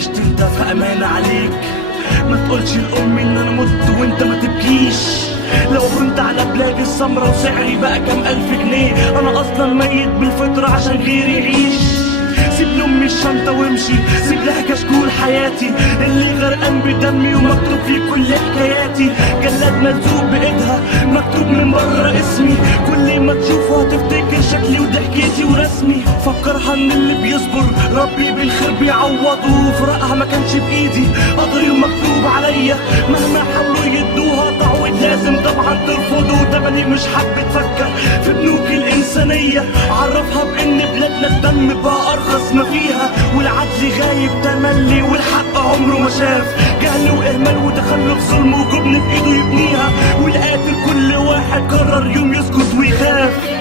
عشت انت في امان عليك، ما تقولش لامي ان انا مت وانت ما تبكيش. لو كنت على بلاد السمرة وسعري بقى كام الف جنيه، انا اصلا ميت بالفطرة عشان غيري يعيش. سيب لامي الشنطة وامشي، سيب لها كشكول حياتي اللي غرقان بدمي ومكتوب فيه كل حكاياتي. جلاد ملزوق بايدها مكتوب من بره اسمي، كل ما تشوفه هتفتكر شكلي وضحكتي ورسمي. فكرها ان اللي بيصبر ربي بالخير بيعوضه، فراقها ما كانش بايدي قدري ومكتوب عليا، مهما حاولوا يدوها تعويض لازم طبعا ترفضه. تمني مش حابة تفكر في بنوك الانسانية، عرفها بان بلادنا الدم بقى ارخص ما فيها، والعدل غايب تملي والحق عمره ما شاف. جهل واهمال وتخلف ظلم وجبن في ايده يبنيها، والقاتل كل واحد قرر يوم يسكت ويخاف.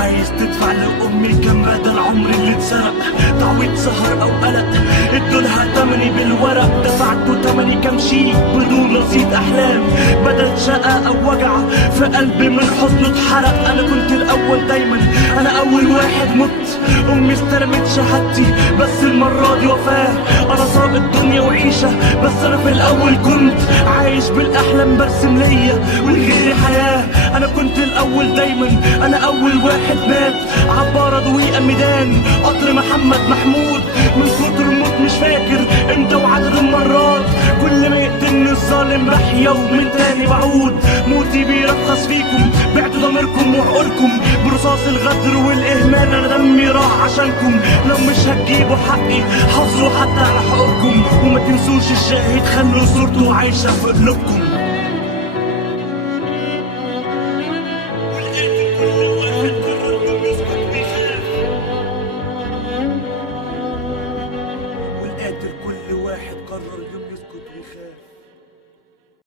عايز تدفع لأمي كام بدل عمري اللي اتسرق، تعويض سهر أو قلق ادولها تمني بالورق، دفعته تمني كام شيء بدون رصيد أحلام، بدل شقة أو وجع في قلبي من حزن اتحرق. أنا كنت الأول دايما، أنا أول واحد مت، أمي استلمت شهادتي بس المرة دي وفاة. أنا صعب الدنيا وعيشة بس أنا في الأول كنت عايش بالأحلام برسم ليا ولغيري حياة. أنا كنت الأول دايما، أنا أول واحد مات، عبارة ضويقة ميدان قطر محمد محمود، من كتر الموت مش فاكر امتى وعدد المرات، كل ما يقتلني الظالم راح يوم تاني بعود. موتي بيرخص فيكم، بعتوا ضميركم وعقولكم برصاص الغدر والإهمال، أنا دمي راح عشانكم. لو مش هتجيبوا حقي حافظوا حتى على حقوقكم، وما تنسوش الشاهد خلوا صورته عايشة في قلوبكم. والقاتل كل واحد قرر يوم يسكت ويخاف.